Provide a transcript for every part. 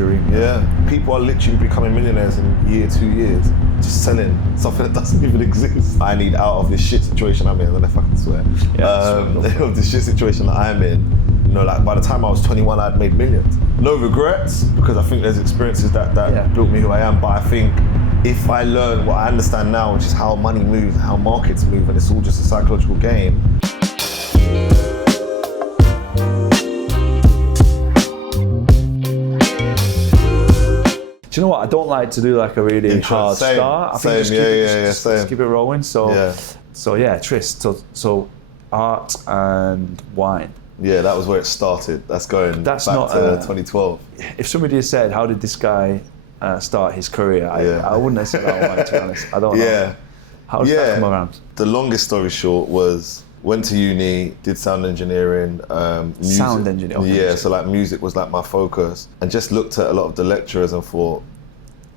dream. Yeah, people are literally becoming millionaires in year, 2 years, just selling something that doesn't even exist. I need out of this shit situation I'm in, I don't know if I can swear. Of this shit situation that I'm in, you know, like by the time I was 21, I'd made millions. No regrets, because I think there's experiences that built me who I am, but I think if I learn what I understand now, which is how money moves, how markets move, and it's all just a psychological game. Do you know what? I don't like to do like a really hard start. I think just keep it rolling. So yeah, Trist. So art and wine. Yeah, that was where it started. That's going back to 2012. If somebody had said, how did this guy start his career? I wouldn't have said that one, to be honest. I don't know. How did that come around? The longest story short was, went to uni, did sound engineering. Music. Sound engineering? Okay. Yeah, so like music was like my focus. And just looked at a lot of the lecturers and thought,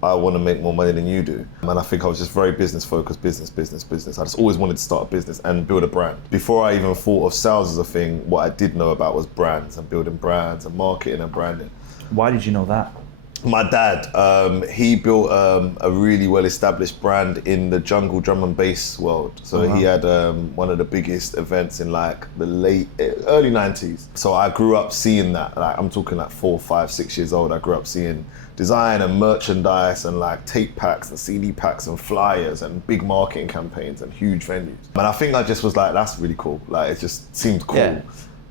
I want to make more money than you do. And I think I was just very business focused, business. I just always wanted to start a business and build a brand. Before I even thought of sales as a thing, what I did know about was brands and building brands and marketing and branding. Why did you know that? My dad, he built a really well-established brand in the jungle drum and bass world. So he had one of the biggest events in like the early 90s. So I grew up seeing that. Like I'm talking like 4, 5, 6 years old. I grew up seeing design and merchandise and like tape packs and CD packs and flyers and big marketing campaigns and huge venues. And I think I just was like, that's really cool. Like it just seemed cool. Yeah.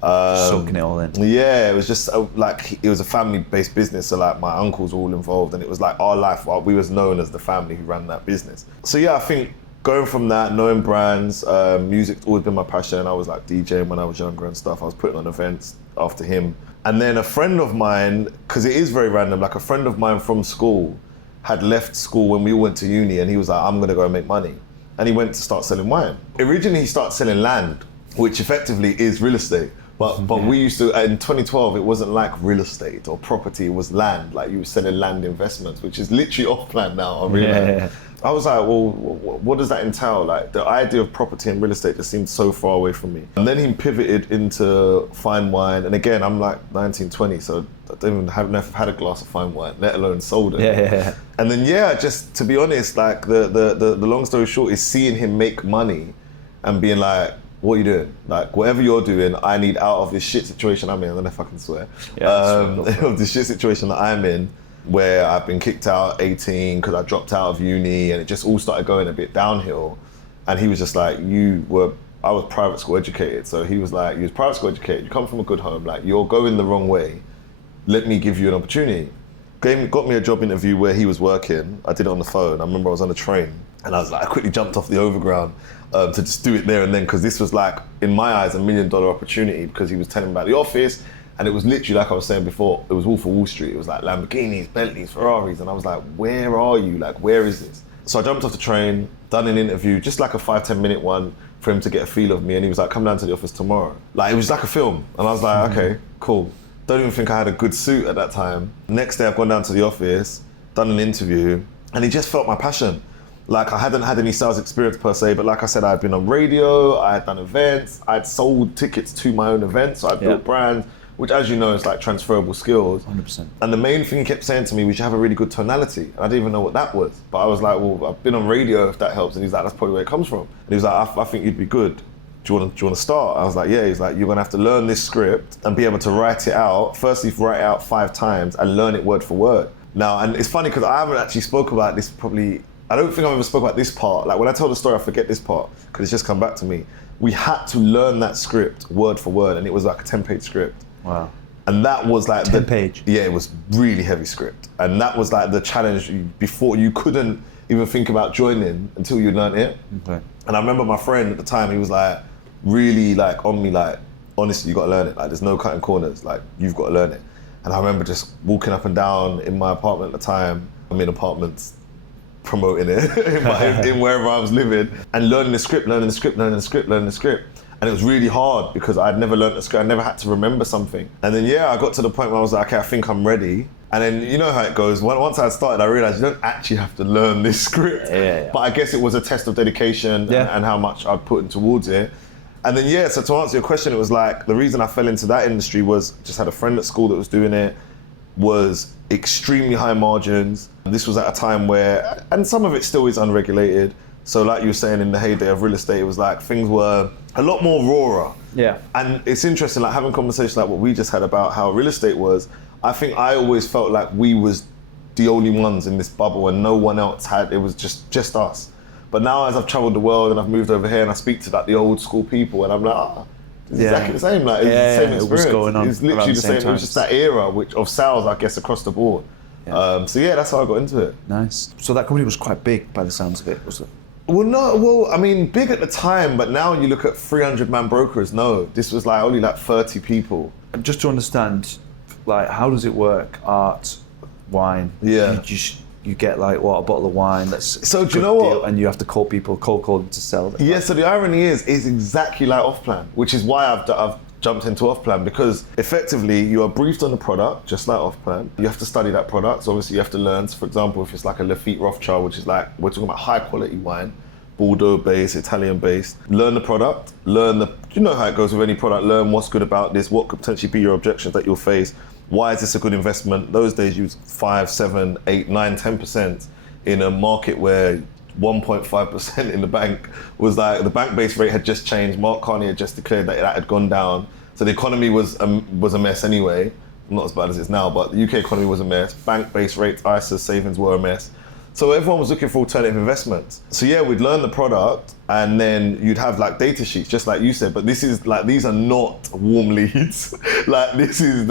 Soaking it all in. Yeah, it was just like, it was a family-based business, so like my uncles were all involved, and it was like our life, we was known as the family who ran that business. So yeah, I think going from that, knowing brands, music's always been my passion, and I was like DJing when I was younger and stuff. I was putting on events after him. And then a friend of mine, because it is very random, like a friend of mine from school had left school when we all went to uni, and he was like, I'm gonna go and make money. And he went to start selling wine. Originally he started selling land, which effectively is real estate. But we used to, in 2012, it wasn't like real estate or property, it was land. Like you were selling land investments, which is literally off plan now, I realize. I was like, well, what does that entail? Like the idea of property and real estate just seemed so far away from me. And then he pivoted into fine wine. And again, I'm like 19, 20, so I don't even never had a glass of fine wine, let alone sold it. And then just to be honest, like the long story short is seeing him make money and being like, what are you doing? Like, whatever you're doing, I need out of this shit situation I'm in. I don't know if I can swear. Of this shit situation that I'm in, where I've been kicked out at 18 because I dropped out of uni, and it just all started going a bit downhill. And he was just like, I was private school educated. So he was like, you was private school educated, you come from a good home, like you're going the wrong way. Let me give you an opportunity. Got me a job interview where he was working. I did it on the phone. I remember I was on a train, and I was like, I quickly jumped off the overground to just do it there and then, because this was like, in my eyes, $1 million opportunity, because he was telling me about the office, and it was literally, like I was saying before, it was Wolf of Wall Street. It was like Lamborghinis, Bentleys, Ferraris, and I was like, where are you? Like, where is this? So I jumped off the train, done an interview, just like a 5-10 minute one for him to get a feel of me, and he was like, come down to the office tomorrow. Like, it was like a film, and I was like, okay, cool. Don't even think I had a good suit at that time. Next day I've gone down to the office, done an interview, and he just felt my passion. Like I hadn't had any sales experience per se, but like I said, I'd been on radio, I had done events, I'd sold tickets to my own events, so I'd built brands, which as you know, is like transferable skills. 100%. And the main thing he kept saying to me was, you have a really good tonality. And I didn't even know what that was. But I was like, well, I've been on radio if that helps. And he's like, that's probably where it comes from. And he was like, I think you'd be good. Do you want to start? I was like, yeah. He's like, you're gonna have to learn this script and be able to write it out. Firstly, write it out 5 times and learn it word for word. Now, and it's funny because I haven't actually spoke about this I don't think I've ever spoke about this part. Like when I tell the story, I forget this part because it's just come back to me. We had to learn that script word for word, and it was like a 10-page script. Wow. And that was like 10-page? Yeah, it was really heavy script. And that was like the challenge before. You couldn't even think about joining until you learned it. Okay. And I remember my friend at the time, he was like, really like on me, like, honestly, you gotta learn it. Like there's no cutting corners, like you've gotta learn it. And I remember just walking up and down in my apartment at the time. I'm in apartments, promoting it in wherever I was living, and learning the script. And it was really hard because I'd never learned the script. I never had to remember something. And then I got to the point where I was like, okay, I think I'm ready. And then you know how it goes. Once I started, I realized you don't actually have to learn this script. But I guess it was a test of dedication and how much I'd put in towards it. And then so to answer your question, it was like the reason I fell into that industry was just had a friend at school that was doing it. was extremely high margins. This was at a time where, and some of it still is unregulated. So like you were saying, in the heyday of real estate, it was like things were a lot more rawer. Yeah. And it's interesting, like having conversations like what we just had about how real estate was. I think I always felt like we was the only ones in this bubble and no one else had, it was just us. But now as I've traveled the world and I've moved over here and I speak to like the old school people and I'm like, it's exactly the same. Like, it's the same experience. It was going on. It's literally the same. It was just that era of sales, I guess, across the board. Yeah. So yeah, that's how I got into it. Nice. So that company was quite big by the sounds of it, was it? Well, I mean, big at the time, but now when you look at 300-man brokers, no, this was like only like 30 people. Just to understand, like, how does it work? Art, wine. Yeah. You get like what, a bottle of wine that's so do you know what? And you have to call them to sell them. Yeah. So the irony is exactly like off-plan, which is why I've jumped into off-plan, because effectively you are briefed on the product, just like off-plan. You have to study that product. So obviously you have to learn. So for example, if it's like a Lafite Rothschild, which is like, we're talking about high quality wine, Bordeaux based, Italian based, learn the product, you know how it goes with any product, learn what's good about this, what could potentially be your objections that you'll face. Why is this a good investment? Those days you use 5, 7, 8, 9, 10% in a market where 1.5% in the bank was like, the bank base rate had just changed. Mark Carney had just declared that had gone down. So the economy was a mess anyway. Not as bad as it is now, but the UK economy was a mess. Bank base rates, ISA savings were a mess. So everyone was looking for alternative investments. So yeah, we'd learn the product and then you'd have like data sheets, just like you said, but this is like, these are not warm leads. Like this is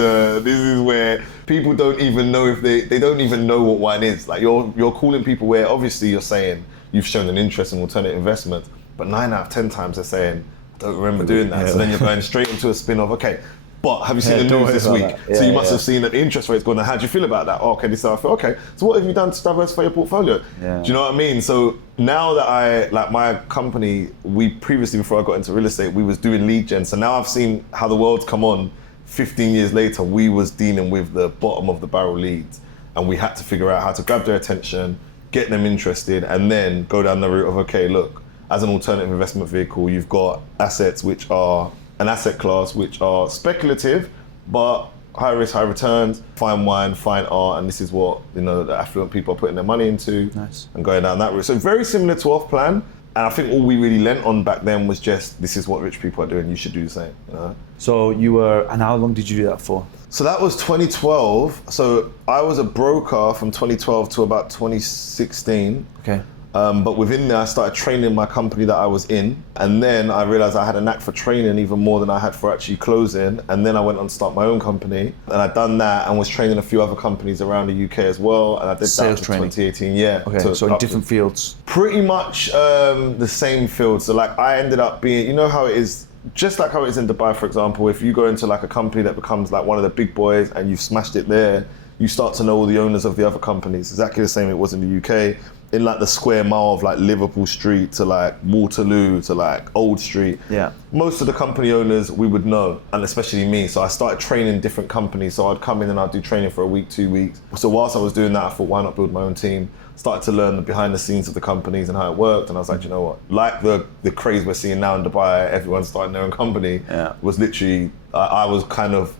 where people don't even know if they don't even know what wine is. Like you're calling people where obviously you're saying you've shown an interest in alternative investments, but 9 out of 10 times they're saying, I don't remember doing that. So then you're going straight into a spin of, okay, but have you seen the news this week? So you must have seen that the interest rate's gone down. How do you feel about that? Oh, okay, this is how I feel. Okay, so what have you done to diversify your portfolio? Yeah. Do you know what I mean? So now that my company, we previously, before I got into real estate, we was doing lead gen. So now I've seen how the world's come on. 15 years later, we was dealing with the bottom of the barrel leads, and we had to figure out how to grab their attention, get them interested, and then go down the route of, okay, look, as an alternative investment vehicle, you've got assets which are an asset class which are speculative, but high risk, high returns, fine wine, fine art, and this is what, you know, the affluent people are putting their money into. Nice. And going down that route. So very similar to off-plan, and I think all we really lent on back then was just, this is what rich people are doing, you should do the same, you know? So and how long did you do that for? So that was 2012. So I was a broker from 2012 to about 2016. Okay. But within there, I started training my company that I was in. And then I realized I had a knack for training even more than I had for actually closing. And then I went on to start my own company. And I'd done that and was training a few other companies around the UK as well. And I did Sales that training. 2018, yeah. Okay, so in different fields? Pretty much the same field. So like I ended up being, you know how it is, just like how it is in Dubai, for example, if you go into like a company that becomes like one of the big boys and you've smashed it there, you start to know all the owners of the other companies. Exactly the same it was in the UK. In like the square mile of like Liverpool Street to like Waterloo to like Old Street. Yeah. Most of the company owners we would know, and especially me. So I started training different companies. So I'd come in and I'd do training for a week, 2 weeks. So whilst I was doing that, I thought, why not build my own team? Started to learn the behind the scenes of the companies and how it worked. And I was like, you know what? Like the craze we're seeing now in Dubai, everyone's starting their own company. Yeah. Was literally, I was kind of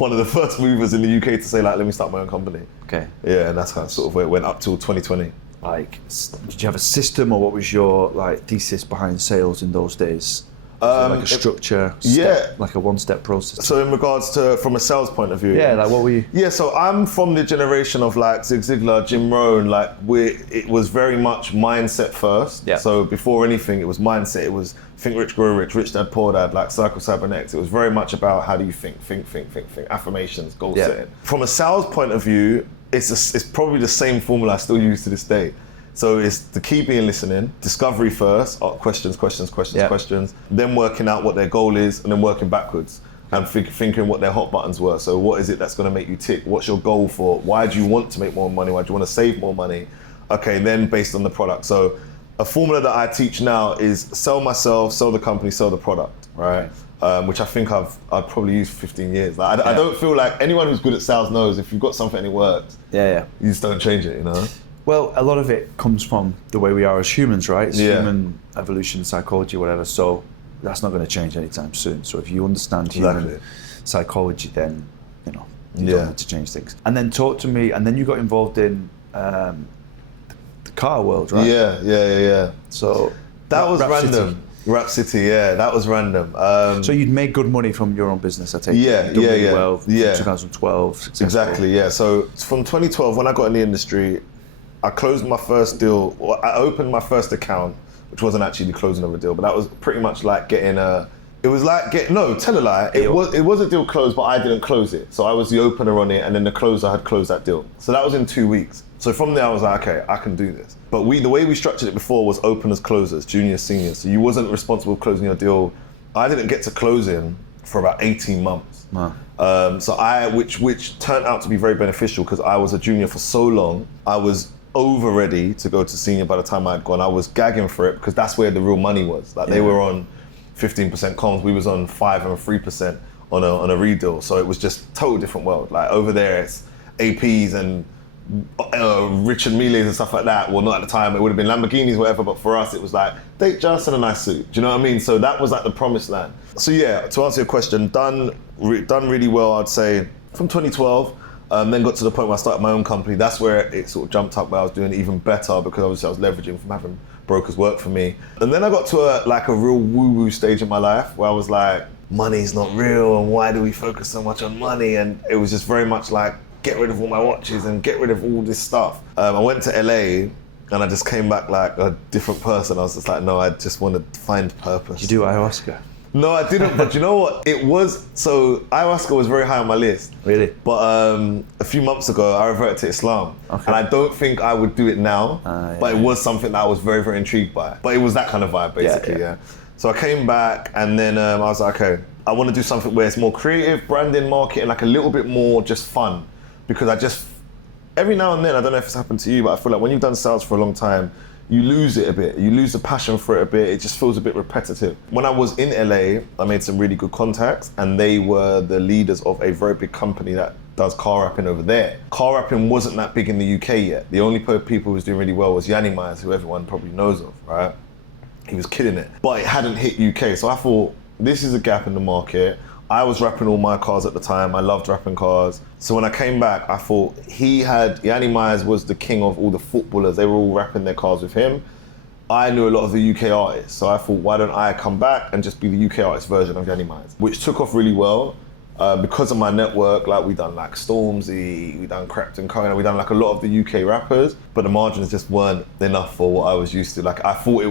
one of the first movers in the UK to say like, let me start my own company. Okay. Yeah, and that's kind of sort of where it went up till 2020. Like, did you have a system, or what was your like thesis behind sales in those days? Like a structure, like a one-step process. So in regards to, from a sales point of view. Yeah, like what were you? Yeah, so I'm from the generation of like Zig Ziglar, Jim Rohn, like it was very much mindset first. Yeah. So before anything, it was mindset. It was think rich, grow rich, rich dad, poor dad, like Cycle Cybernetics. It was very much about how do you think, affirmations, goal setting. From a sales point of view, it's probably the same formula I still use to this day. So it's the key being listening, discovery first, questions, then working out what their goal is, and then working backwards and thinking what their hot buttons were. So what is it that's going to make you tick? What's your goal for? Why do you want to make more money? Why do you want to save more money? Okay, then based on the product. So a formula that I teach now is sell myself, sell the company, sell the product, right? Which I think I'd probably used for 15 years. Like, I don't feel like anyone who's good at sales knows if you've got something and it works, you just don't change it, you know? Well, a lot of it comes from the way we are as humans, right? It's human evolution, psychology, whatever. So that's not going to change anytime soon. So if you understand human psychology, then, you know, You don't need to change things. And then talk to me, and then you got involved in the car world, right? Yeah. So that was Rap random. City. Rap City, yeah, that was random. So you'd made good money from your own business, I take it. Yeah, You'd done really yeah. well. Yeah. 2012, successful. Exactly, yeah. So from 2012, when I got in the industry, I closed my first deal. Well, I opened my first account, which wasn't actually the closing of a deal, but that was pretty much like getting a. It was like tell a lie. It was a deal closed, but I didn't close it. So I was the opener on it, and then the closer had closed that deal. So that was in 2 weeks. So from there, I was like, okay, I can do this. But the way we structured it before was openers, closers, juniors, seniors. So you wasn't responsible for closing your deal. I didn't get to closing for about 18 months. Wow. Which turned out to be very beneficial because I was a junior for so long. I was over ready to go to senior by the time I'd gone. I was gagging for it because that's where the real money was. Like they were on 15% comms, we was on 5 and 3% on a redeal. So it was just total different world. Like over there, it's APs and Richard Miles and stuff like that. Well, not at the time. It would have been Lamborghinis, whatever. But for us, it was like date just and a nice suit. Do you know what I mean? So that was like the promised land. So yeah, to answer your question, done really well. I'd say from 2012. Then got to the point where I started my own company. That's where it sort of jumped up, where I was doing even better because obviously I was leveraging from having brokers work for me. And then I got to a real woo-woo stage in my life where I was like, money's not real and why do we focus so much on money? And it was just very much like, get rid of all my watches and get rid of all this stuff. I went to LA and I just came back like a different person. I was just like, no, I just want to find purpose. Did you do ayahuasca? No, I didn't, but you know what? So ayahuasca was very high on my list. Really? But a few months ago, I reverted to Islam. Okay. And I don't think I would do it now, but it was something that I was very, very intrigued by. But it was that kind of vibe, basically, yeah. So I came back and then I was like, okay, I want to do something where it's more creative, branding, marketing, like a little bit more just fun. Because every now and then, I don't know if it's happened to you, but I feel like when you've done sales for a long time, you lose it a bit. You lose the passion for it a bit. It just feels a bit repetitive. When I was in LA, I made some really good contacts and they were the leaders of a very big company that does car wrapping over there. Car wrapping wasn't that big in the UK yet. The only people who was doing really well was Yanni Myers, who everyone probably knows of, right? He was killing it, but it hadn't hit UK. So I thought, this is a gap in the market. I was wrapping all my cars at the time. I loved wrapping cars. So when I came back, I thought Yanni Myers was the king of all the footballers. They were all wrapping their cars with him. I knew a lot of the UK artists. So I thought, why don't I come back and just be the UK artist version of Yanni Myers? Which took off really well because of my network. Like we done like Stormzy, we done Crepton Cohen, we done like a lot of the UK rappers, but the margins just weren't enough for what I was used to. Like I thought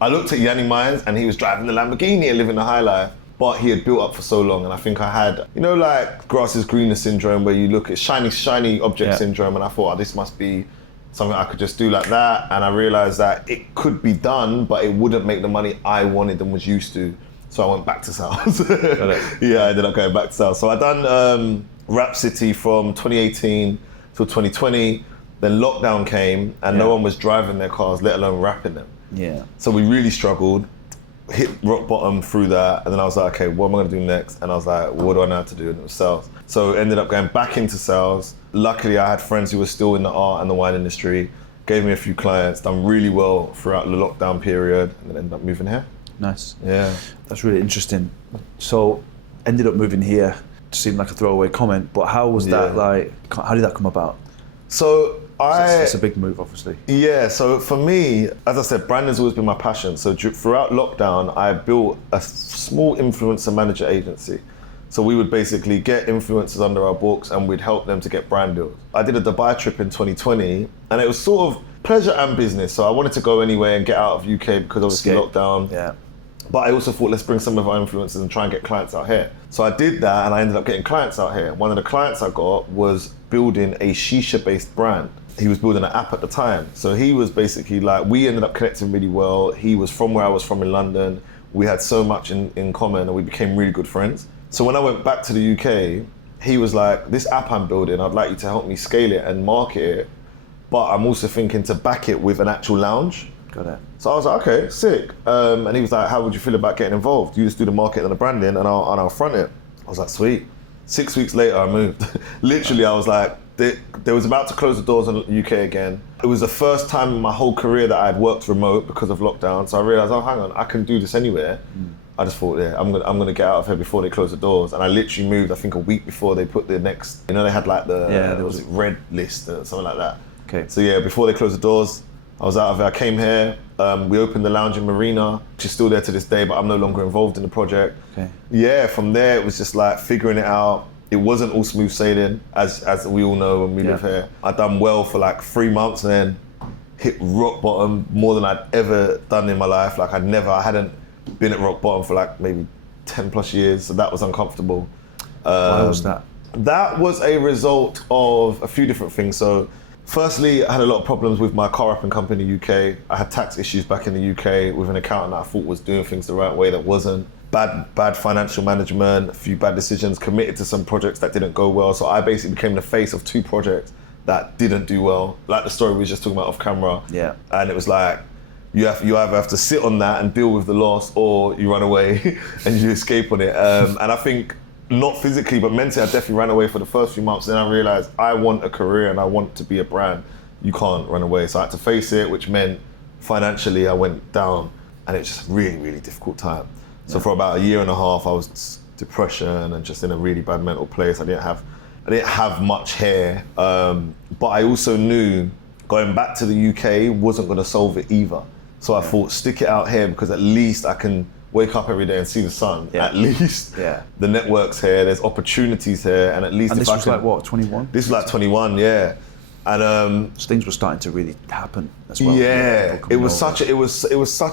I looked at Yanni Myers and he was driving the Lamborghini and living the high life. But he had built up for so long, and I think I had, like grass is greener syndrome, where you look at shiny object syndrome, and I thought, this must be something I could just do like that. And I realized that it could be done, but it wouldn't make the money I wanted and was used to. So I went back to sales. Yeah, I ended up going back to sales. So I done Rap City from 2018 till 2020. Then lockdown came, and no one was driving their cars, let alone rapping them. Yeah. So we really struggled. Hit rock bottom through that, and then I was like, okay, what am I gonna do next? And I was like, what do I know how to do? And it was sales. So ended up going back into sales. Luckily, I had friends who were still in the art and the wine industry, gave me a few clients, done really well throughout the lockdown period, and then ended up moving here. Nice. Yeah. That's really interesting. So ended up moving here, seemed like a throwaway comment, but how was that like, how did that come about? So it's a big move, obviously. Yeah, so for me, as I said, branding's always been my passion. So throughout lockdown, I built a small influencer manager agency. So we would basically get influencers under our books and we'd help them to get brand deals. I did a Dubai trip in 2020 and it was sort of pleasure and business. So I wanted to go anyway and get out of UK because obviously lockdown. Yeah. But I also thought, let's bring some of our influencers and try and get clients out here. So I did that and I ended up getting clients out here. One of the clients I got was building a shisha-based brand. He was building an app at the time. So he was basically like, we ended up connecting really well. He was from where I was from in London. We had so much in common and we became really good friends. So when I went back to the UK, he was like, this app I'm building, I'd like you to help me scale it and market it. But I'm also thinking to back it with an actual lounge. Got it. So I was like, okay, sick. And he was like, how would you feel about getting involved? You just do the marketing and the branding and I'll front it. I was like, sweet. 6 weeks later, I moved. Literally, I was like, they was about to close the doors on the UK again. It was the first time in my whole career that I had worked remote because of lockdown. So I realized, oh, hang on, I can do this anywhere. I just thought, yeah, I'm gonna get out of here before they close the doors. And I literally moved, I think a week before they put the next, you know, they had like there was red list or something like that. Okay. So yeah, before they closed the doors, I was out of it. I came here, we opened the lounge in Marina, which is still there to this day, but I'm no longer involved in the project. Okay. Yeah, from there it was just like figuring it out. It wasn't all smooth sailing, as we all know when we live here. I'd done well for like 3 months and then hit rock bottom more than I'd ever done in my life. Like I hadn't been at rock bottom for like maybe 10 plus years, so that was uncomfortable. Why was that? That was a result of a few different things. So firstly, I had a lot of problems with my car up and company in the UK. I had tax issues back in the UK with an accountant that I thought was doing things the right way that wasn't. Bad financial management, a few bad decisions, committed to some projects that didn't go well. So I basically became the face of 2 projects that didn't do well. Like the story we were just talking about off camera. Yeah. And it was like, you either have to sit on that and deal with the loss, or you run away and you escape on it. And I think, not physically, but mentally, I definitely ran away for the first few months. Then I realized I want a career and I want to be a brand. You can't run away. So I had to face it, which meant financially I went down, and it's just a really, really difficult time. So for about 1.5 years, I was depression and just in a really bad mental place. I didn't have much hair, but I also knew going back to the UK wasn't going to solve it either. So I thought, stick it out here, because at least I can wake up every day and see the sun. Yeah. At least the network's here, there's opportunities here, and at least and this was like what, 21? This was like 21, yeah. And so things were starting to really happen as well. Yeah, it was such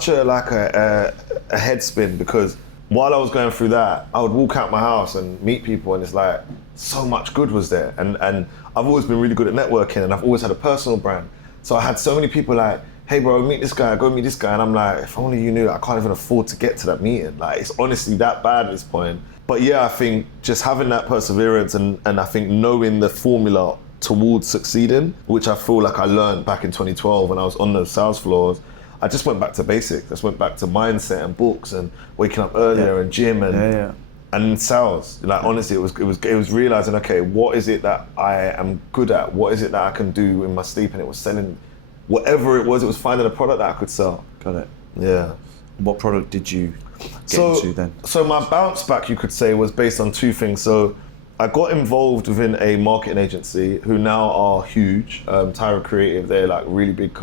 a like a head spin, because while I was going through that, I would walk out my house and meet people, and it's like so much good was there. And I've always been really good at networking, and I've always had a personal brand. So I had so many people like, hey bro, meet this guy, go meet this guy. And I'm like, if only you knew, I can't even afford to get to that meeting. Like, it's honestly that bad at this point. But yeah, I think just having that perseverance and I think knowing the formula towards succeeding, which I feel like I learned back in 2012 when I was on those sales floors, I just went back to basics. I just went back to mindset and books and waking up earlier and gym and sales. Like honestly, it was realizing, okay, what is it that I am good at? What is it that I can do in my sleep? And it was selling whatever it was finding a product that I could sell. Got it. Yeah. What product did you get into then? So my bounce back, you could say, was based on 2 things. So I got involved within a marketing agency who now are huge, Tyra Creative. They're like really big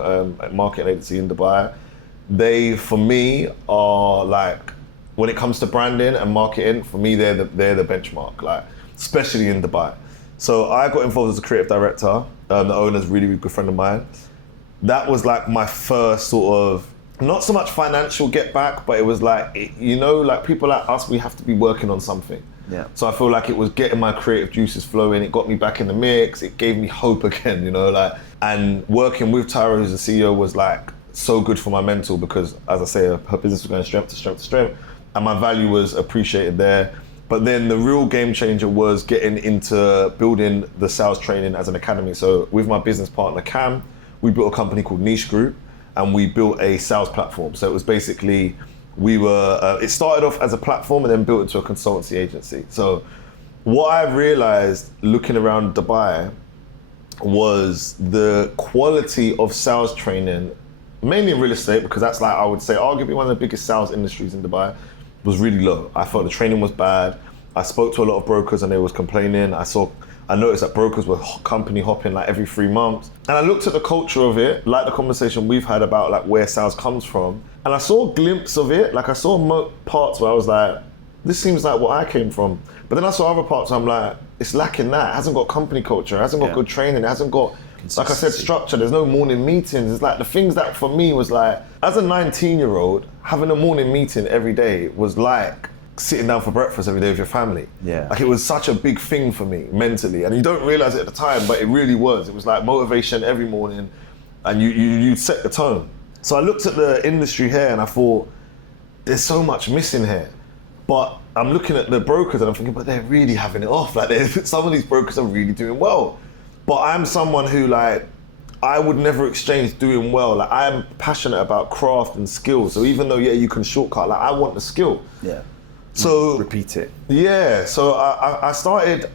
marketing agency in Dubai. They, for me, are like, when it comes to branding and marketing, for me, they're the benchmark, like, especially in Dubai. So I got involved as a creative director. The owner's a really, really good friend of mine. That was like my first sort of, not so much financial get back, but it was like, you know, like people like us, we have to be working on something. Yeah. So I feel like it was getting my creative juices flowing. It got me back in the mix. It gave me hope again, you know, like, and working with Tyra, who's the CEO, was like so good for my mental, because as I say, her business was going strength to strength to strength, and my value was appreciated there. But then the real game changer was getting into building the sales training as an academy. So with my business partner, Cam, we built a company called Niche Group, and we built a sales platform. So it was basically, it started off as a platform and then built into a consultancy agency. So what I realized looking around Dubai was the quality of sales training, mainly in real estate, because that's like, I would say, arguably one of the biggest sales industries in Dubai, was really low. I felt the training was bad. I spoke to a lot of brokers and they was complaining. I noticed that brokers were company hopping like every 3 months. And I looked at the culture of it, like the conversation we've had about like where sales comes from. And I saw a glimpse of it. Like I saw parts where I was like, this seems like what I came from. But then I saw other parts where I'm like, it's lacking that. It hasn't got company culture. It hasn't got good training. It hasn't got, like I said, structure. There's no morning meetings. It's like the things that for me was like, as a 19-year-old, having a morning meeting every day was like sitting down for breakfast every day with your family. Yeah. Like it was such a big thing for me mentally, and you don't realize it at the time, but it really was. It was like motivation every morning, and you set the tone. So I looked at the industry here and I thought, there's so much missing here. But I'm looking at the brokers and I'm thinking, but they're really having it off. Like some of these brokers are really doing well. But I'm someone who like, I would never exchange doing well. Like I'm passionate about craft and skill. So even though, yeah, you can shortcut, like I want the skill. Yeah. So repeat it. Yeah, so I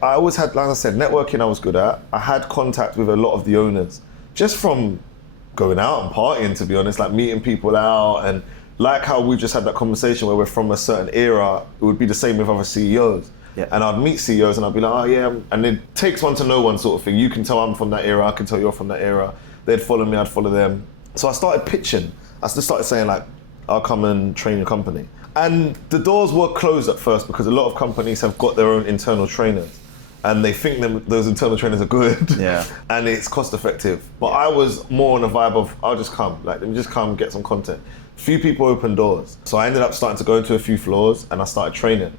always had, like I said, networking I was good at. I had contact with a lot of the owners, just from going out and partying, to be honest, like meeting people out and like how we just had that conversation where we're from a certain era, it would be the same with other CEOs. Yeah. And I'd meet CEOs and I'd be like, oh yeah, and it takes one to know one sort of thing. You can tell I'm from that era, I can tell you're from that era. They'd follow me, I'd follow them. So I started pitching. I just started saying like, I'll come and train your company. And the doors were closed at first because a lot of companies have got their own internal trainers and they think those internal trainers are good and it's cost effective. But I was more on a vibe of, I'll just come, like let me just come get some content. Few people opened doors. So I ended up starting to go into a few floors and I started training.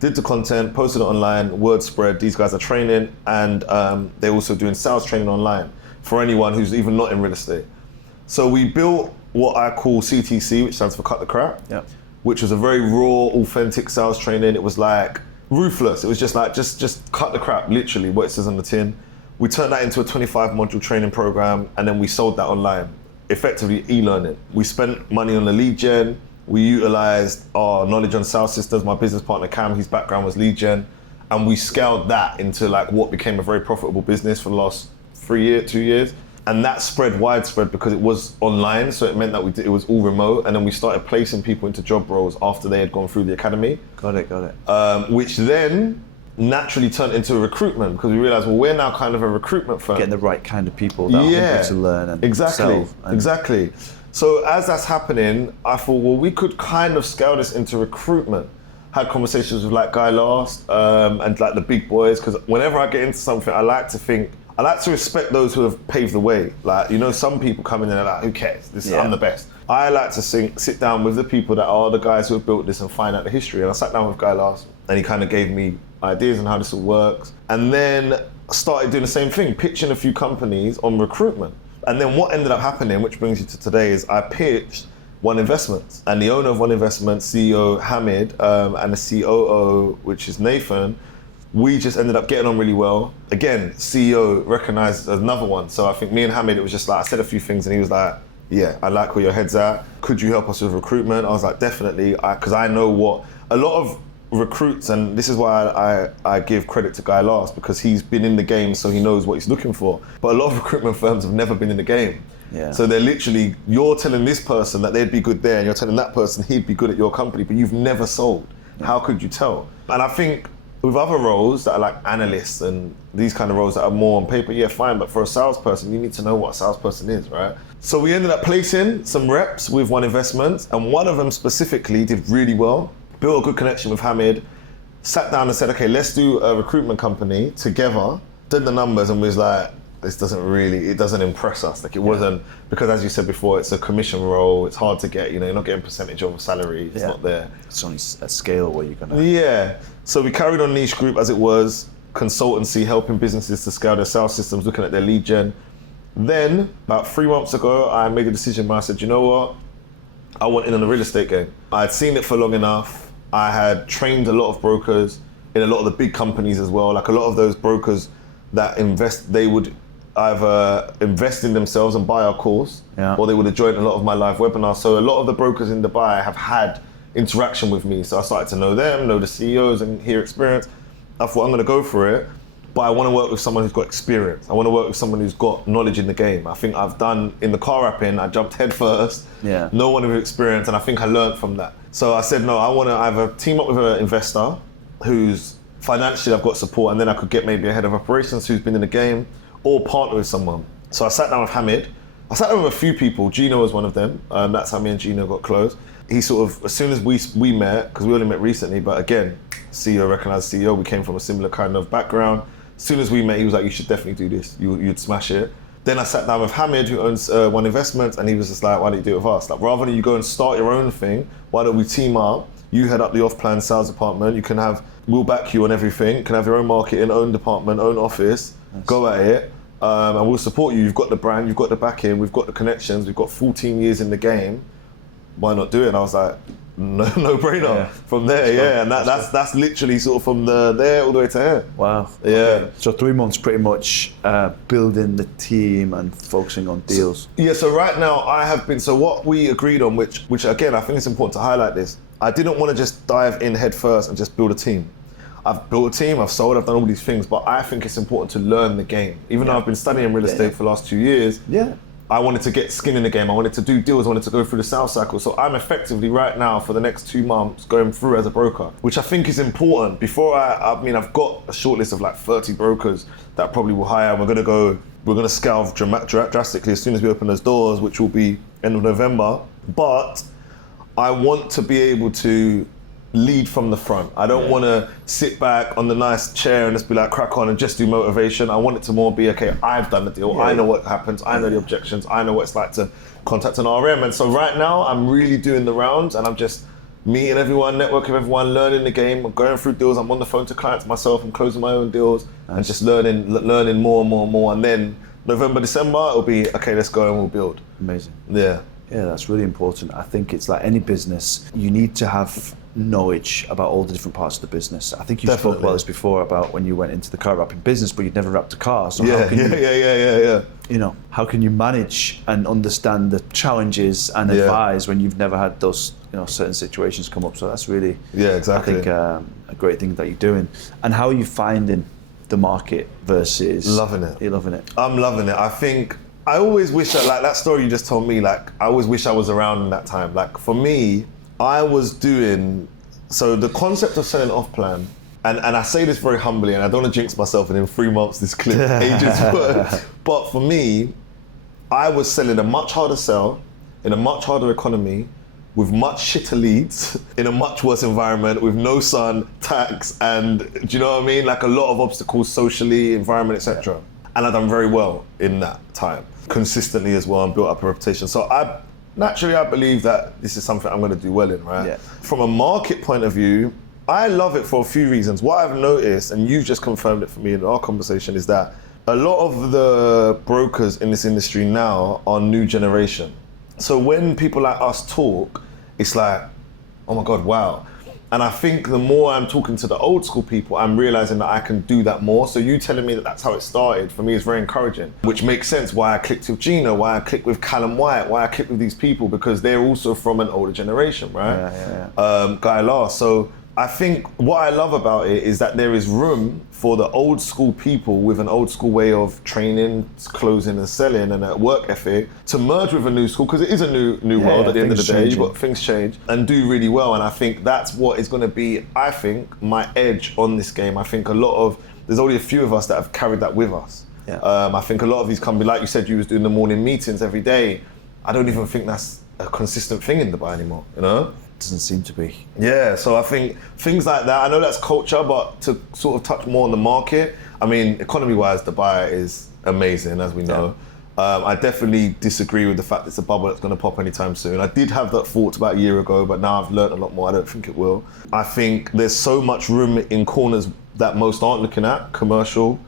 Did the content, posted it online, word spread, these guys are training, and they're also doing sales training online for anyone who's even not in real estate. So we built what I call CTC, which stands for Cut the Crap, which was a very raw, authentic sales training. It was like ruthless. It was just like, just cut the crap, literally, what it says on the tin. We turned that into a 25 module training program, and then we sold that online, effectively e-learning. We spent money on the lead gen. We utilized our knowledge on sales systems. My business partner, Cam, his background was lead gen. And we scaled that into like what became a very profitable business for the last 2 years. And that spread widespread because it was online. So it meant that it was all remote. And then we started placing people into job roles after they had gone through the academy. Got it. Which then naturally turned into a recruitment because we realized, well, we're now kind of a recruitment firm. Getting the right kind of people that are hungry to learn and Exactly. So as that's happening, I thought, well, we could kind of scale this into recruitment. Had conversations with like Guy Last and like the big boys, because whenever I get into something, I like to respect those who have paved the way. Like, you know, some people come in and they're like, who cares? I'm the best. I like to sit down with the people that are the guys who have built this and find out the history. And I sat down with Guy Last and he kind of gave me ideas on how this all works. And then started doing the same thing, pitching a few companies on recruitment. And then what ended up happening, which brings you to today, is I pitched One Investments. And the owner of One Investments, CEO Hamid, and the COO, which is Nathan, we just ended up getting on really well. Again, CEO recognized another one. So I think me and Hamid, it was just like, I said a few things and he was like, yeah, I like where your head's at. Could you help us with recruitment? I was like, definitely, because I know what a lot of recruits, and this is why I give credit to Guy Last, because he's been in the game so he knows what he's looking for. But a lot of recruitment firms have never been in the game. Yeah. So they're literally, you're telling this person that they'd be good there and you're telling that person he'd be good at your company, but you've never sold. Yeah. How could you tell? And I think with other roles that are like analysts and these kind of roles that are more on paper, yeah, fine, but for a salesperson, you need to know what a salesperson is, right? So we ended up placing some reps with One Investments, and one of them specifically did really well, built a good connection with Hamid, sat down and said, okay, let's do a recruitment company together, did the numbers and was like, it doesn't impress us. Like it wasn't, because as you said before, it's a commission role, it's hard to get, you're not getting percentage of a salary, it's not there. It's only a scale where you're gonna... Yeah, so we carried on niche group as it was, consultancy, helping businesses to scale their sales systems, looking at their lead gen. Then, about 3 months ago, I made a decision where I said, you know what? I want in on the real estate game. I had seen it for long enough. I had trained a lot of brokers in a lot of the big companies as well. Like a lot of those brokers that invest, they would either invest in themselves and buy our course, or they would have joined a lot of my live webinars. So a lot of the brokers in Dubai have had interaction with me. So I started to know them, know the CEOs and hear experience. I thought I'm gonna go for it, but I wanna work with someone who's got experience. I wanna work with someone who's got knowledge in the game. I think I've done, in the car wrapping, I jumped head first, no one with experience, and I think I learned from that. So I said, no, I wanna either team up with an investor who's financially I've got support, and then I could get maybe a head of operations who's been in the game, or partner with someone. So I sat down with Hamid. I sat down with a few people. Gino was one of them. That's how me and Gino got close. He sort of, as soon as we met, because we only met recently, but again, CEO, recognized CEO, we came from a similar kind of background. As soon as we met, he was like, you should definitely do this. You'd smash it. Then I sat down with Hamid, who owns One Investments, and he was just like, why don't you do it with us? Like, rather than you go and start your own thing, why don't we team up? You head up the off-plan sales department. You can we'll back you on everything. You can have your own marketing, own department, own office. Nice. Go at it. And we'll support you. You've got the brand, you've got the backing, we've got the connections, we've got 14 years in the game. Why not do it? And I was like, no brainer. From there, and that's literally sort of from there all the way to here. Wow. Yeah. Okay. So 3 months pretty much building the team and focusing on deals. So right now I have been, so what we agreed on, which again, I think it's important to highlight this, I didn't want to just dive in head first and just build a team. I've built a team, I've sold, I've done all these things, but I think it's important to learn the game. Even though I've been studying real estate for the last 2 years, I wanted to get skin in the game. I wanted to do deals. I wanted to go through the sales cycle. So I'm effectively right now for the next 2 months going through as a broker, which I think is important. Before I've got a short list of like 30 brokers that probably will hire. We're going to scale drastically as soon as we open those doors, which will be end of November. But I want to be able to lead from the front. I don't want to sit back on the nice chair and just be like, crack on and just do motivation. I want it to more be, okay, I've done the deal. I know what happens. I know the objections. I know what it's like to contact an RM. And so right now I'm really doing the rounds and I'm just meeting everyone, networking with everyone, learning the game. I'm going through deals. I'm on the phone to clients myself. I'm closing my own deals and just learning more and more and more. And then November, December, it'll be, okay, let's go and we'll build. Amazing. Yeah. Yeah, that's really important. I think it's like any business, you need to have knowledge about all the different parts of the business. I think you spoke about this before about when you went into the car wrapping business, but you'd never wrapped a car. So how can how can you manage and understand the challenges and advise when you've never had those certain situations come up? So that's really exactly. I think a great thing that you're doing. And how are you finding the market versus loving it? You're loving it. I'm loving it. I think I always wish that, like that story you just told me, like I always wish I was around in that time. Like for me, I was doing, so the concept of selling off plan, and I say this very humbly, and I don't want to jinx myself, and in 3 months this clip ages worth. But for me, I was selling a much harder sell in a much harder economy with much shitter leads in a much worse environment with no sun, tax, and do you know what I mean? Like a lot of obstacles socially, environment, etc. And I've done very well in that time, consistently as well, and built up a reputation. So I believe that this is something I'm going to do well in, right? Yeah. From a market point of view, I love it for a few reasons. What I've noticed, and you've just confirmed it for me in our conversation, is that a lot of the brokers in this industry now are new generation. So when people like us talk, it's like, oh my God, wow. And I think the more I'm talking to the old school people, I'm realizing that I can do that more. So you telling me that that's how it started, for me is very encouraging, which makes sense why I clicked with Gina, why I clicked with Callum White, why I clicked with these people, because they're also from an older generation, right? Guy Last. So I think what I love about it is that there is room for the old school people with an old school way of training, closing and selling and a work ethic to merge with a new school, because it is a new world at the end of the day. You've got things change and do really well. And I think that's what is going to be, I think, my edge on this game. I think there's only a few of us that have carried that with us. I think a lot of these companies, like you said, you was doing the morning meetings every day. I don't even think that's a consistent thing in Dubai anymore, Doesn't seem to be. Yeah, so I think things like that, I know that's culture, but to sort of touch more on the market, I mean, economy-wise, Dubai is amazing, as we know. I definitely disagree with the fact it's a bubble that's going to pop anytime soon. I did have that thought about a year ago, but now I've learned a lot more. I don't think it will. I think there's so much room in corners that most aren't looking at. Commercial,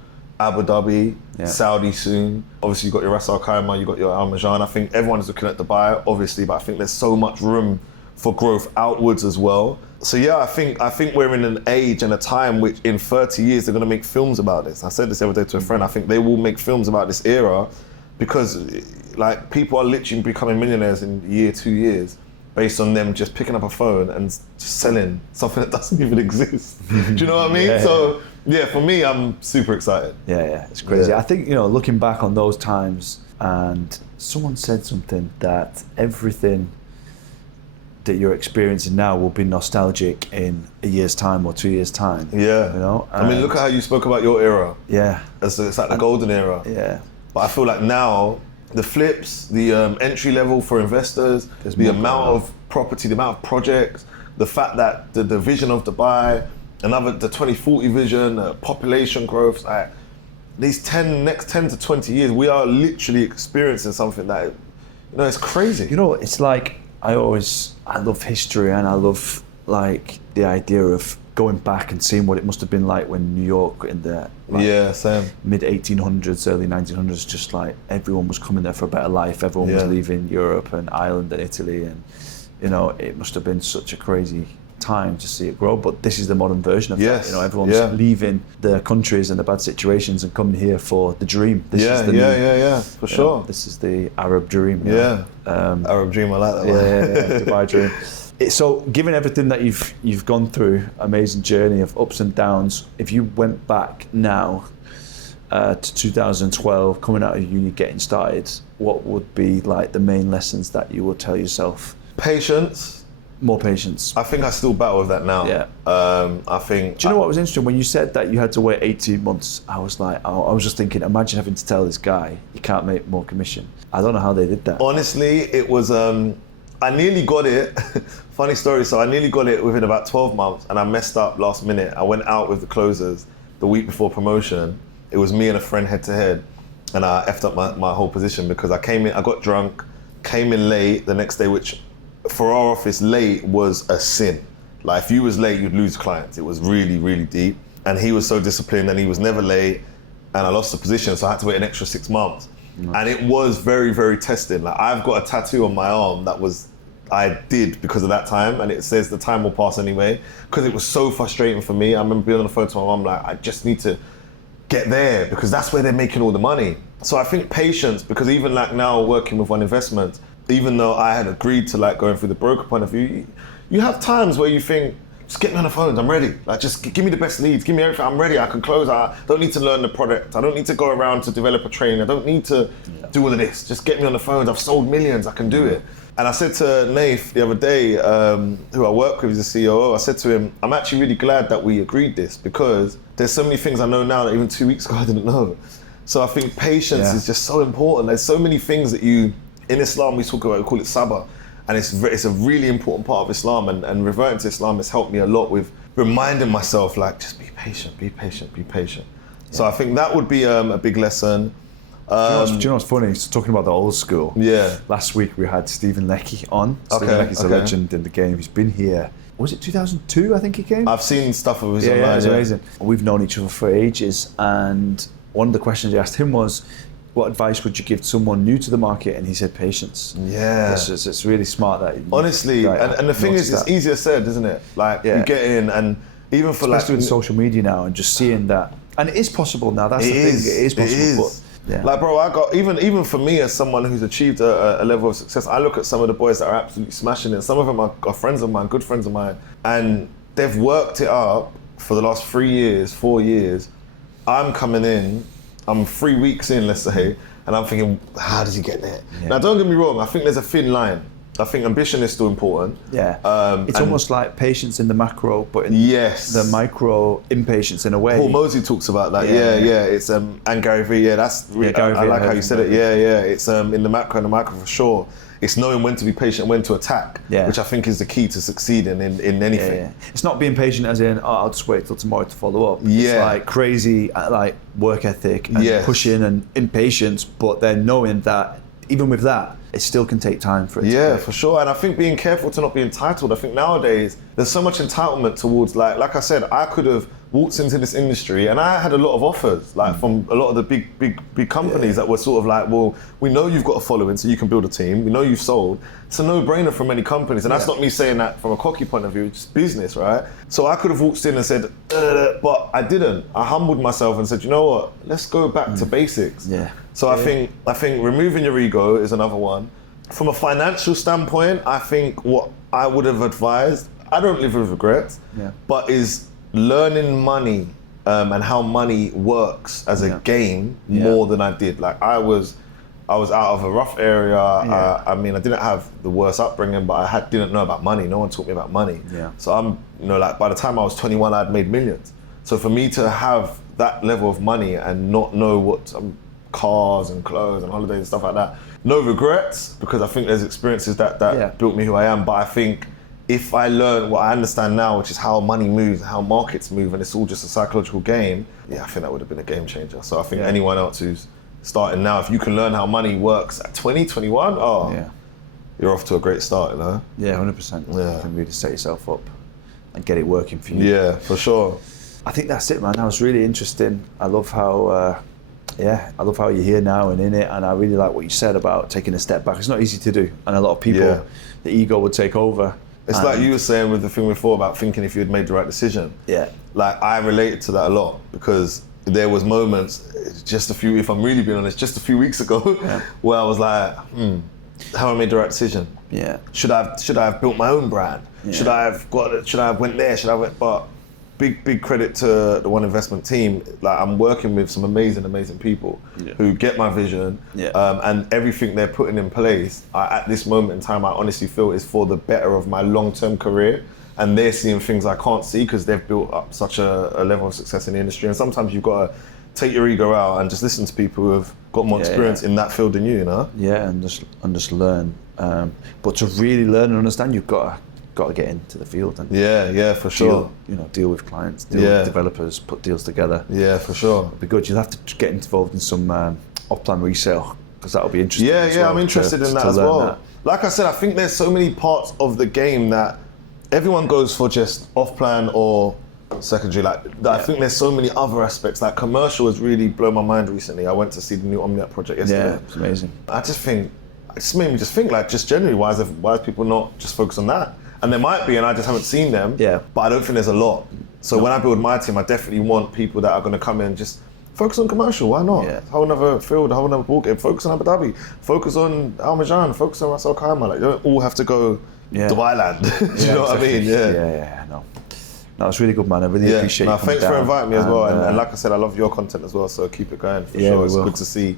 Abu Dhabi, Saudi soon. Obviously, you've got your Ras Al Khaimah, you've got your Al Marjan. I think everyone is looking at Dubai, obviously, but I think there's so much room for growth outwards as well. So yeah, I think we're in an age and a time which in 30 years they're going to make films about this. I said this the other day to a friend. I think they will make films about this era because like people are literally becoming millionaires in a year, 2 years based on them just picking up a phone and just selling something that doesn't even exist. Do you know what I mean? So yeah, for me, I'm super excited. Yeah, it's crazy. I think, looking back on those times, and someone said something that everything that you're experiencing now will be nostalgic in a year's time or 2 years' time. Yeah. I mean, look at how you spoke about your era. Yeah. It's like the golden era. Yeah. But I feel like now, the flips, the entry level for investors, the amount of property, the amount of projects, the fact that the vision of Dubai, the 2040 vision, population growth, like these next 10 to 20 years, we are literally experiencing something that, it's crazy. It's like, I love history, and I love like the idea of going back and seeing what it must have been like when New York in the mid 1800s, early 1900s, just like everyone was coming there for a better life. Everyone was leaving Europe and Ireland and Italy, and it must have been such a crazy time to see it grow. But this is the modern version of that. Everyone's leaving their countries and the bad situations and coming here for the dream. This is the for sure. This is the Arab dream. Arab dream, I like that one. Yeah, Dubai dream. So, given everything that you've gone through, amazing journey of ups and downs, if you went back now to 2012, coming out of uni, getting started, what would be like the main lessons that you would tell yourself? Patience. More patience. I think I still battle with that now. Yeah. I think. Do you know what was interesting? When you said that you had to wait 18 months, I was like, I was just thinking, imagine having to tell this guy you can't make more commission. I don't know how they did that. Honestly, it was, I nearly got it. Funny story, so I nearly got it within about 12 months and I messed up last minute. I went out with the closers the week before promotion. It was me and a friend head to head and I effed up my whole position because I came in, I got drunk, came in late the next day, which for our office, late was a sin. Like if you was late, you'd lose clients. It was really, really deep. And he was so disciplined and he was never late and I lost the position, so I had to wait an extra 6 months. And it was very, very testing. Like I've got a tattoo on my arm I did because of that time, and it says the time will pass anyway, because it was so frustrating for me. I remember being on the phone to my mom like, I just need to get there because that's where they're making all the money. So I think patience, because even like now working with One Investment, even though I had agreed to like going through the broker point of view, you have times where you think, just get me on the phones, I'm ready. Like just give me the best leads, give me everything, I'm ready, I can close. I don't need to learn the product, I don't need to go around to develop a training, I don't need to do all of this. Just get me on the phones, I've sold millions, I can do it. And I said to Nath the other day, who I work with, he's the COO, I said to him, I'm actually really glad that we agreed this because there's so many things I know now that even 2 weeks ago I didn't know. So I think patience is just so important. There's so many things that in Islam we talk about, we call it sabr, and it's a really important part of Islam, and reverting to Islam has helped me a lot with reminding myself like, just be patient, be patient, be patient. Yeah. So I think that would be a big lesson. Do you know what's funny? So talking about the old school. Yeah. Last week we had Stephen Leckie on. Stephen Leckie's a legend in the game. He's been here. Was it 2002? I think he came. I've seen stuff of his online. Yeah, it's amazing. We've known each other for ages, and one of the questions I asked him was, what advice would you give to someone new to the market? And he said patience. Yeah. It's really smart that. Honestly, and the thing is, it's easier said, isn't it? Like you get in, and even for especially with social media now, and just seeing that, and it is possible now. That's the thing. It is possible. But, like, bro, I got even for me as someone who's achieved a level of success, I look at some of the boys that are absolutely smashing it. Some of them are friends of mine, good friends of mine, and they've worked it up for the last 3 years, 4 years. I'm coming in. I'm 3 weeks in, let's say, and I'm thinking, how does he get there? Yeah. Now, don't get me wrong, I think there's a thin line. I think ambition is still important. Yeah. It's almost like patience in the macro, but in the micro, impatience in a way. Paul Mosley talks about that. Yeah. It's and Gary Vee. Yeah, that's. I like how you said it. Yeah. It's in the macro and the micro for sure. It's knowing when to be patient, when to attack, which I think is the key to succeeding in anything. Yeah. It's not being patient as in, I'll just wait till tomorrow to follow up. It's like crazy, like work ethic and pushing and impatience, but then knowing that even with that, it still can take time for it to work. For sure. And I think being careful to not be entitled. I think nowadays there's so much entitlement towards like I said, I could have walked into this industry and I had a lot of offers from a lot of the big companies that were sort of like, well, we know you've got a following so you can build a team, we know you've sold. It's a no-brainer for many companies, and that's not me saying that from a cocky point of view, it's business, right? So I could have walked in and said, but I didn't. I humbled myself and said, you know what, let's go back to basics. So I think removing your ego is another one. From a financial standpoint, I think what I would have advised, I don't live with regrets, but is learning money and how money works as a game more than I did. Like I was out of a rough area. I mean, I didn't have the worst upbringing, but I didn't know about money. No one taught me about money. So I'm, like by the time I was 21, I'd made millions. So for me to have that level of money and not know what cars and clothes and holidays and stuff like that, no regrets, because I think there's experiences that built me who I am. But I think if I learn what I understand now, which is how money moves, how markets move, and it's all just a psychological game, I think that would have been a game changer. So I think anyone else who's starting now, if you can learn how money works at 20, 21, you're off to a great start, you know? Yeah, 100%. You can really set yourself up and get it working for you. Yeah, for sure. I think that's it, man. That was really interesting. I love how you're here now and in it, and I really like what you said about taking a step back. It's not easy to do, and a lot of people, the ego would take over. It's like you were saying with the thing before about thinking if you had made the right decision. Yeah. Like I related to that a lot because there was moments, if I'm really being honest, just a few weeks ago, where I was like, have I made the right decision? Yeah. Should I have built my own brand? Yeah. Should I have went there? But big credit to the One Investment team. Like, I'm working with some amazing people who get my vision, and everything they're putting in place. At this moment in time, I honestly feel is for the better of my long-term career. And they're seeing things I can't see because they've built up such a level of success in the industry. And sometimes you've got to take your ego out and just listen to people who have got more experience in that field than you know? Yeah, and just learn. But to really learn and understand, you've got to get into the field and for sure. Deal with clients, deal with developers, put deals together. Yeah, for sure. It'd be good. You'll have to get involved in some off-plan resale because that'll be interesting. Yeah, I'm interested in that as well. Like I said, I think there's so many parts of the game that everyone goes for just off-plan or secondary. I think there's so many other aspects. Like commercial has really blown my mind recently. I went to see the new Omniat project yesterday. Yeah, it's amazing. It just made me think, like, just generally, why is people not just focus on that? And there might be, and I just haven't seen them. Yeah. But I don't think there's a lot. So when I build my team, I definitely want people that are going to come in and just focus on commercial. Why not? Yeah. Whole another field, whole another ballgame. Focus on Abu Dhabi. Focus on Al Marjan. Focus on Ras Al Khaimah. Like, you don't all have to go Dubai land. Do you know what I mean? Yeah. No, it's really good, man. I really appreciate you coming thanks for inviting me as well. And like I said, I love your content as well, so keep it going for sure. It's good to see,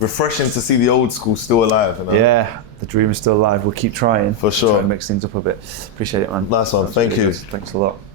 refreshing to see the old school still alive. You know? Yeah, the dream is still alive. We'll keep trying. For sure. Try and mix things up a bit. Appreciate it, man. Nice one. Thank you. Thanks a lot.